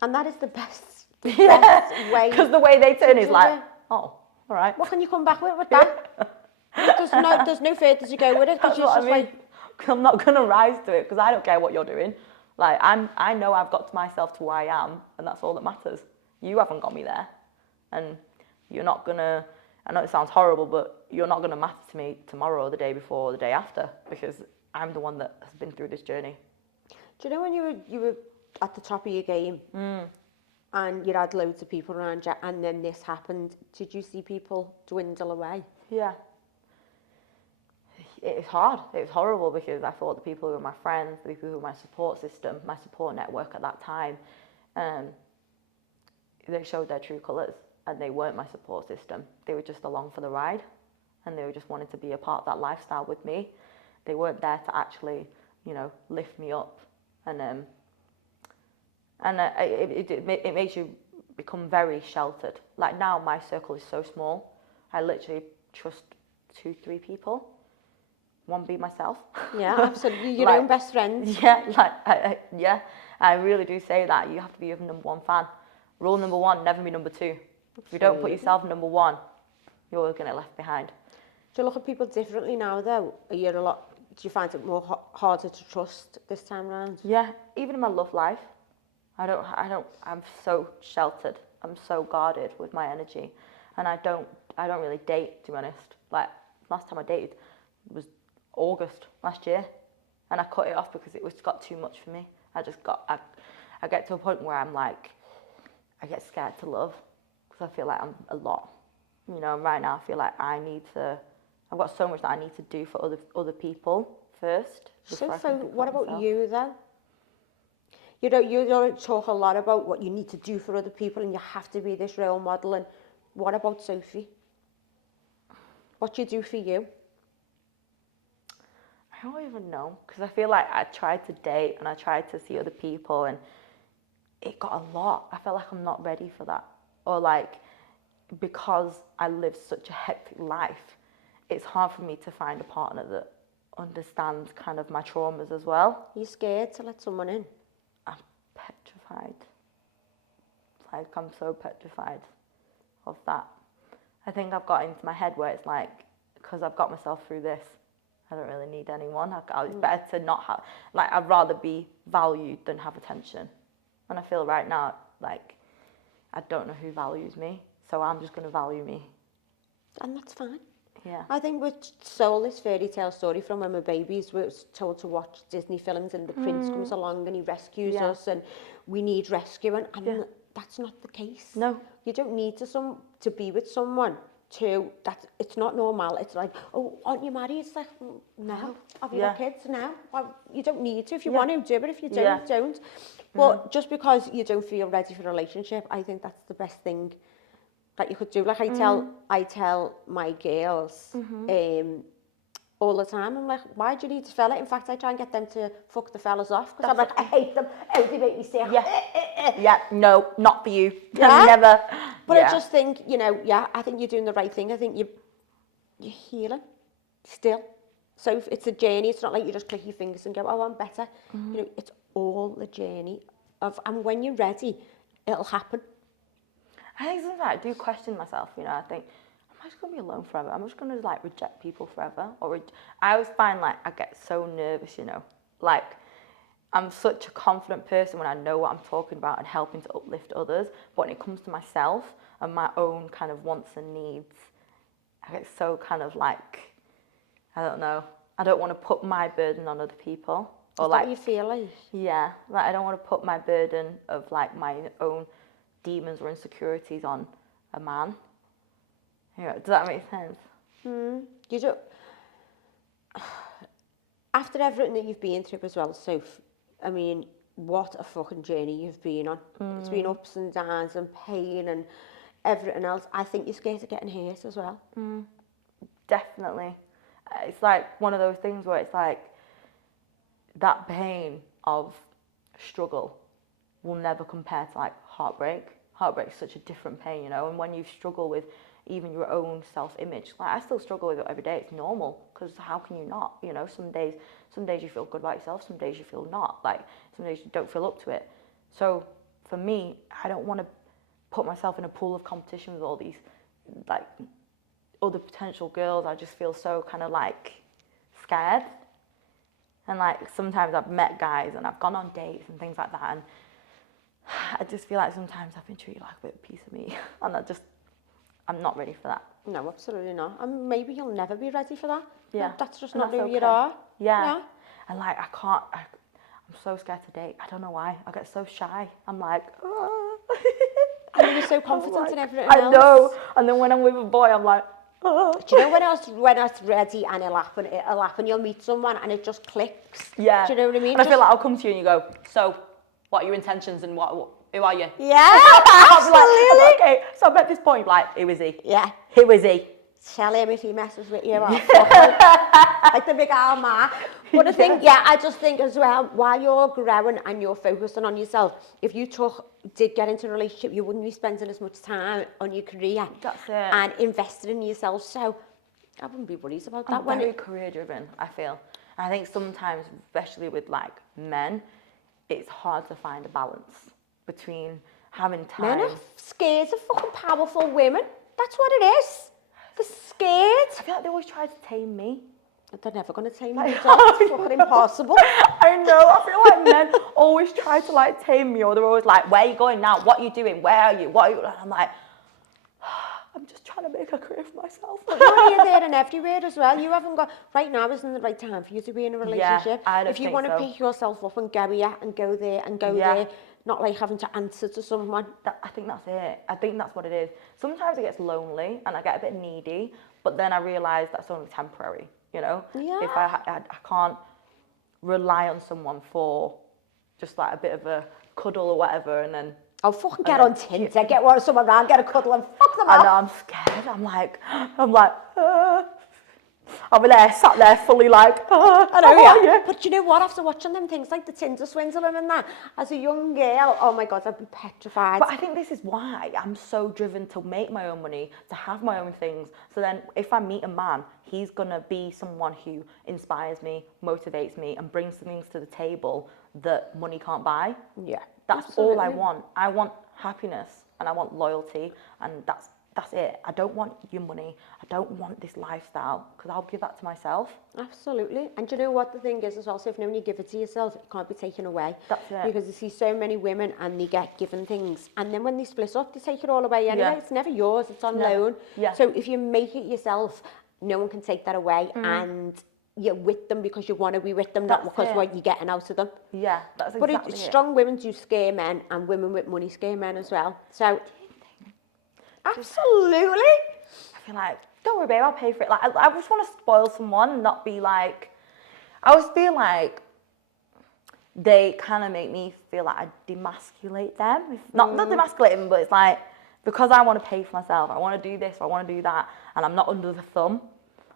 And that is the best, Yeah, best way. because the way they turn is do like, it. oh, all right. What can you come back with that? There's no further to go with it. That's Because what I just mean. like, I'm not going to rise to it, because I don't care what you're doing. Like, I know I've got to myself to where I am, and that's all that matters. You haven't got me there. And you're not going to, I know it sounds horrible, but you're not going to matter to me tomorrow or the day before or the day after, because I'm the one that has been through this journey. do you know when you were at the top of your game and you had loads of people around you, and then this happened? Did you see people dwindle away? Yeah. It was hard. It was horrible, because I thought the people who were my friends, the people who were my support system, my support network at that time, they showed their true colours, and they weren't my support system. They were just along for the ride, and they were just wanting to be a part of that lifestyle with me. They weren't there to actually, lift me up, and it makes you become very sheltered. Like now, my circle is so small. I literally trust 2-3 people. One be myself. Yeah, absolutely. Your Like, own best friends. Yeah, I really do say that. You have to be your number one fan. Rule number 1, never be number 2. If you don't put yourself number 1, you're always going to get left behind. Do you look at people differently now, though? Do you find it more harder to trust this time around? Yeah, even in my love life, I'm so sheltered. I'm so guarded with my energy. And I don't really date, to be honest. Like, last time I dated was August last year, and I cut it off because it got too much for me. I get to a point where I'm like, I get scared to love, because I feel like I'm a lot. Right now I feel like I've got so much that I need to do for other people first. So what about you, though? You don't talk a lot about what you need to do for other people, and you have to be this role model. And what about Sophie? What do you do for you? I don't even know, because I feel like I tried to date and I tried to see other people, and it got a lot. I felt like I'm not ready for that. Or like, because I live such a hectic life, it's hard for me to find a partner that understands kind of my traumas as well. Are you scared to let someone in? I'm petrified. Like, I'm so petrified of that. I think I've got into my head where it's like, because I've got myself through this, I don't really need anyone. It's better to not have, like, I'd rather be valued than have attention. And I feel right now, like, I don't know who values me, so I'm just going to value me. And that's fine. Yeah. I think we're sold this fairy tale story from when we're babies. We're told to watch Disney films, and the prince comes along and he rescues us, and we need rescuing. And that's not the case. No. You don't need to be with someone it's not normal. It's like, oh, aren't you married? It's like, no. Have you got kids? No. Well, you don't need to. If you want to, do it. If you don't, don't. But just because you don't feel ready for a relationship, I think that's the best thing that you could do. Like I tell my girls all the time, I'm like, why do you need a fella? In fact, I try and get them to fuck the fellas off, because I'm like, I hate them. Oh, they make me sick. Yeah, no, not for you. Yeah. Never. But I just think, I think you're doing the right thing. I think you're healing still. So it's a journey. It's not like you just click your fingers and go, oh, I'm better. It's all the journey and when you're ready, it'll happen. I think sometimes I do question myself, I think, am I just going to be alone forever? Am I just going to, like, reject people forever? I always find, like, I get so nervous, like, I'm such a confident person when I know what I'm talking about and helping to uplift others, but when it comes to myself and my own kind of wants and needs, I get so kind of like, I don't know, I don't want to put my burden on other people. Or like, what you feel like? Yeah, like I don't want to put my burden of like my own demons or insecurities on a man. Does that make sense? You don't. After everything that you've been through as well, Soph, I mean, what a fucking journey you've been on. It's been ups and downs and pain and everything else. I think you're scared of getting hurt as well. Definitely. It's like one of those things where it's like that pain of struggle will never compare to like heartbreak. Heartbreak is such a different pain, you know, and when you struggle with even your own self-image, like I still struggle with it every day. It's normal, because how can you not, you know? Some days you feel good about yourself, some days you feel not, like some days you don't feel up to it. So for me, I don't want to put myself in a pool of competition with all these like other potential girls. I just feel so kind of like scared. And like sometimes I've met guys and I've gone on dates and things like that, and I just feel like sometimes I've been treated like a bit of a piece of me, and I'm not ready for that. No, absolutely not. And maybe you'll never be ready for that. Yeah. That's just And not that's who you okay. are. Yeah. And like I'm so scared to date. I don't know why. I get so shy. I'm like, And then you're so confident in everything else. I know. And then when I'm with a boy, I'm like, Do you know when I was ready and it'll happen, you'll meet someone and it just clicks. yeah. Do you know what I mean? And I feel like I'll come to you and you go, so what are your intentions and who are you? Yeah, I'll be absolutely. like, okay. So I'm at this point, like, who is he? Yeah. Who is he? Tell him if he messes with you, I'll fuck him. Like the big old man. But I think, I just think as well, while you're growing and you're focusing on yourself, if you did get into a relationship, you wouldn't be spending as much time on your career. That's it. And investing in yourself. So I wouldn't be worried about that. I'm very career driven, I feel. And I think sometimes, especially with like men, it's hard to find a balance between having time. Men are scared of fucking powerful women. That's what it is. They're scared. I feel like they always try to tame me. They're never going to tame me. It's fucking impossible. I know. I feel like men always try to like tame me, or they're always like, "Where are you going now? What are you doing? Where are you? What are you?" And I'm like, I'm just trying to make a career for myself. You're here, there, and everywhere as well. You haven't got. Right now isn't the right time for you to be in a relationship. I don't if you think want to so. pick yourself up and go here and go there and go there, not like having to answer to someone. I think that's it. I think that's what it is. Sometimes it gets lonely and I get a bit needy, but then I realise that's only temporary, you know? Yeah. If I can't rely on someone for just like a bit of a cuddle or whatever, and then... I'll fucking get on Tinder, get someone around, get a cuddle and fuck them I up. know, I'm scared. I'm like, I'll be there, sat there fully like, I know, how are you? But you know what? After watching them things like the Tinder swindling and that, as a young girl, oh my God, I'd be petrified. But I think this is why I'm so driven to make my own money, to have my own things. So then if I meet a man, he's going to be someone who inspires me, motivates me, and brings things to the table that money can't buy. Yeah. That's Absolutely. all I want. I want happiness and I want loyalty, and that's it. I don't want your money. I don't want this lifestyle, because I'll give that to myself. Absolutely. And do you know what the thing is as well? So if when you give it to yourself, it can't be taken away. That's it. Because you see so many women and they get given things, and then when they split up, they take it all away anyway. Yeah. It's never yours. It's on loan. Yeah. So if you make it yourself, no one can take that away, and you're with them because you want to be with them, not That's because it. what you're getting out of them. Yeah, that's But exactly it's it. strong women do scare men, and women with money scare men as well. So absolutely. I feel like, don't worry, babe, I'll pay for it. Like, I just want to spoil someone and not be like... I always feel like they kind of make me feel like I demasculate them. Not demasculate them, but it's like, because I want to pay for myself, I want to do this, or I want to do that, and I'm not under the thumb.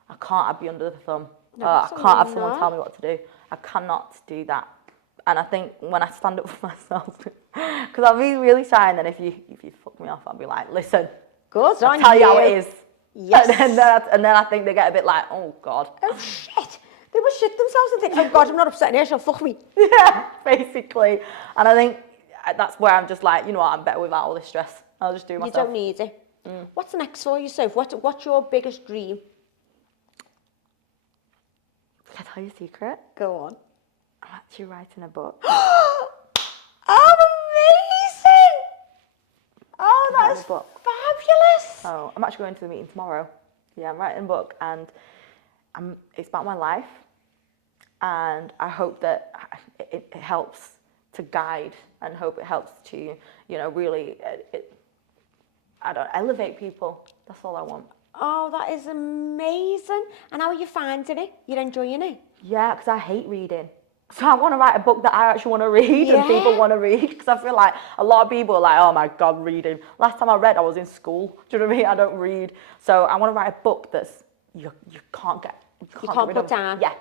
I can't be under the thumb. No, I can't have absolutely someone not. tell me what to do. I cannot do that. And I think when I stand up for myself, because I'll be really shy, and then if you fuck me off, I'll be like, listen, Good I'll on tell you how you. it is. Yes. And then I think they get a bit like, oh God. Oh shit. They will shit themselves and think, oh God, I'm not upsetting her, she'll fuck me. Yeah, basically. And I think that's where I'm just like, you know what, I'm better without all this stress. I'll just do it myself. You don't need it. What's next for you, Soph? What's your biggest dream? Can I tell you a secret? Go on. I'm actually writing a book. Oh, amazing! Oh, I'm writing that's a book. fabulous. So I'm actually going to the meeting tomorrow. Yeah, I'm writing a book, and it's about my life, and I hope that it helps to guide, and hope it helps to, you know, really, elevate people. That's all I want. Oh, that is amazing. And how are you finding it? You're enjoying it? Yeah, because I hate reading. So I want to write a book that I actually want to read and Yeah. people want to read, because I feel like a lot of people are like, oh my God, reading. Last time I read, I was in school. Do you know what I mean? I don't read. So I want to write a book that's, you can't get You can't rid put of. down. Yeah.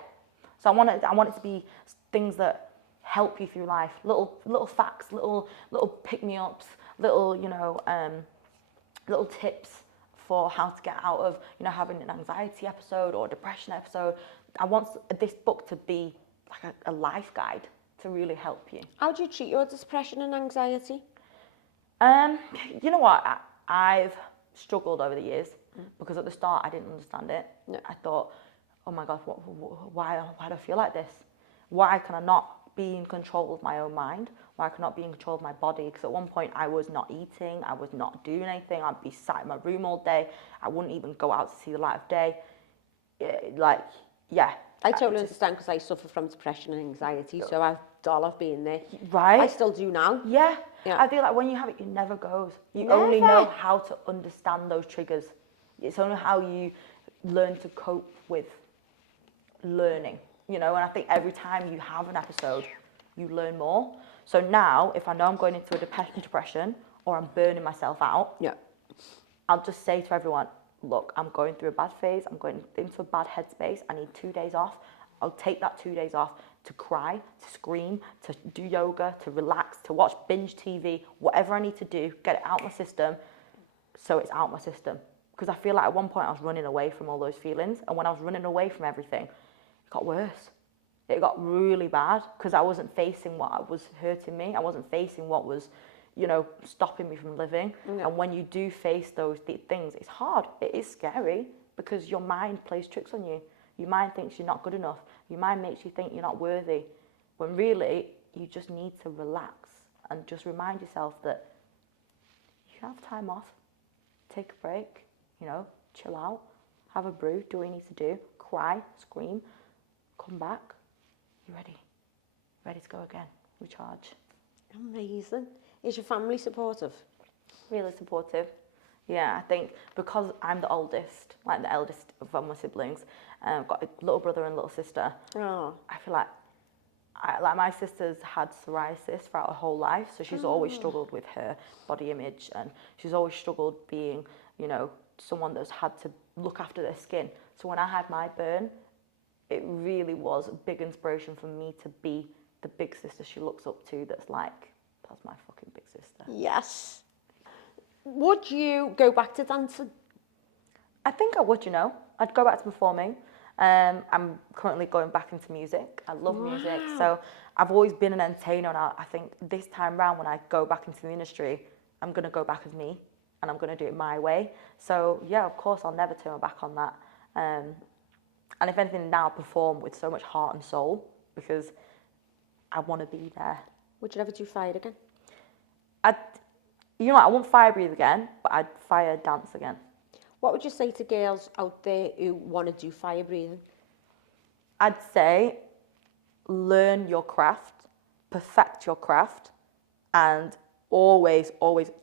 So I want it to be things that help you through life. Little facts, little pick-me-ups, little, little tips for how to get out of, having an anxiety episode or a depression episode. I want this book to be like a life guide to really help you. How do you treat your depression and anxiety? You know what? I've struggled over the years because at the start I didn't understand it. No. I thought, oh my God, why do I feel like this? Why can I not be in control of my own mind? Why can I not be in control of my body? Because at one point I was not eating, I was not doing anything. I'd be sat in my room all day. I wouldn't even go out to see the light of day. I totally understand because I suffer from depression and anxiety, so I've been there. Right. I still do now. Yeah. Yeah. I feel like when you have it, it never goes. You Never. only know how to understand those triggers. It's only how you learn to cope with learning, and I think every time you have an episode, you learn more. So now, if I know I'm going into a depression or I'm burning myself out, Yeah. I'll just say to everyone, look, I'm going through a bad phase. I'm going into a bad headspace. I need 2 days off. I'll take that 2 days off to cry, to scream, to do yoga, to relax, to watch binge TV, whatever I need to do, get it out my system so it's out my system. Because I feel like at one point I was running away from all those feelings. And when I was running away from everything, it got worse. It got really bad because I wasn't facing what was hurting me. I wasn't facing what was, stopping me from living. Yeah. And when you do face those things, it's hard. It is scary because your mind plays tricks on you. Your mind thinks you're not good enough. Your mind makes you think you're not worthy. When really, you just need to relax and just remind yourself that you can have time off, take a break, chill out, have a brew, do what you need to do, cry, scream, come back, you're ready to go again, recharge. Amazing. Is your family supportive? Really supportive. Yeah, I think because I'm the oldest, like the eldest of my siblings, I've got a little brother and little sister. Oh. I feel like my sister's had psoriasis throughout her whole life, so she's always struggled with her body image, and she's always struggled being, someone that's had to look after their skin. So when I had my burn, it really was a big inspiration for me to be the big sister she looks up to. That's my fucking big sister. Yes. Would you go back to dancing? I think I would, I'd go back to performing. I'm currently going back into music. I love music. So I've always been an entertainer, and I think this time round when I go back into the industry, I'm going to go back as me, and I'm going to do it my way. So yeah, of course, I'll never turn my back on that. And if anything, now perform with so much heart and soul because I want to be there. Would you ever do fire again? I won't fire breathe again, but I'd fire dance again. What would you say to girls out there who want to do fire breathing? I'd say learn your craft, perfect your craft, and always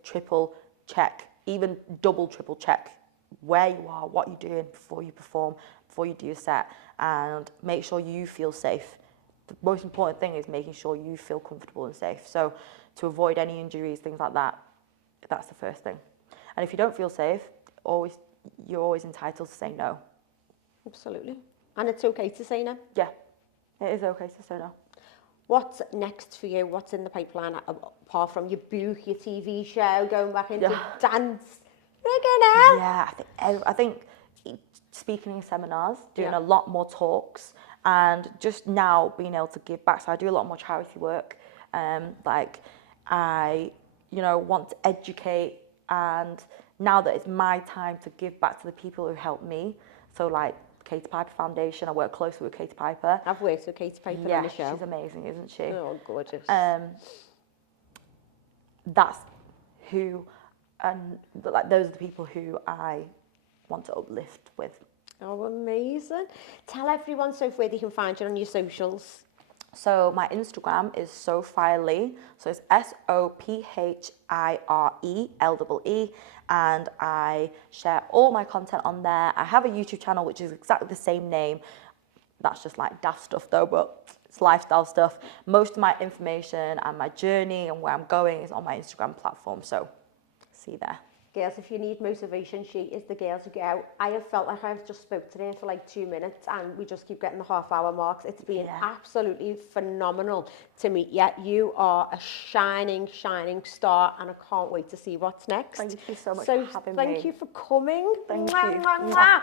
triple check, even double, triple check where you are, what you're doing before you perform, before you do your set, and make sure you feel safe. The most important thing is making sure you feel comfortable and safe. So to avoid any injuries, things like that, that's the first thing. And if you don't feel safe, you're always entitled to say no. Absolutely. And it's okay to say no? Yeah, it is okay to say no. What's next for you? What's in the pipeline apart from your book, your TV show, going back into dance? Yeah, I think speaking in seminars, doing a lot more talks, and just now being able to give back. So I do a lot more charity work. I want to educate, and now that it's my time to give back to the people who helped me. So like Katie Piper Foundation, I work closely with Katie Piper. I've worked with Katie Piper on the show. She's amazing, isn't she? Oh, gorgeous. That's who, and those are the people who I want to uplift with. Oh, amazing. Tell everyone, Sophie, where they can find you on your socials. So my Instagram is Sophie Lea. So it's SOPHIRELEE, and I share all my content on there. I have a YouTube channel which is exactly the same name. That's just like daft stuff though, but it's lifestyle stuff. Most of my information and my journey and where I'm going is on my Instagram platform. So see you there. Girls, if you need motivation, she is the girl to go. I have felt like I've just spoke to her for like 2 minutes and we just keep getting the half-hour marks. It's been absolutely phenomenal to meet you. You are a shining, shining star and I can't wait to see what's next. Thank you so much for having me. Thank you for coming. Thank Mwah, you. mwah, mwah.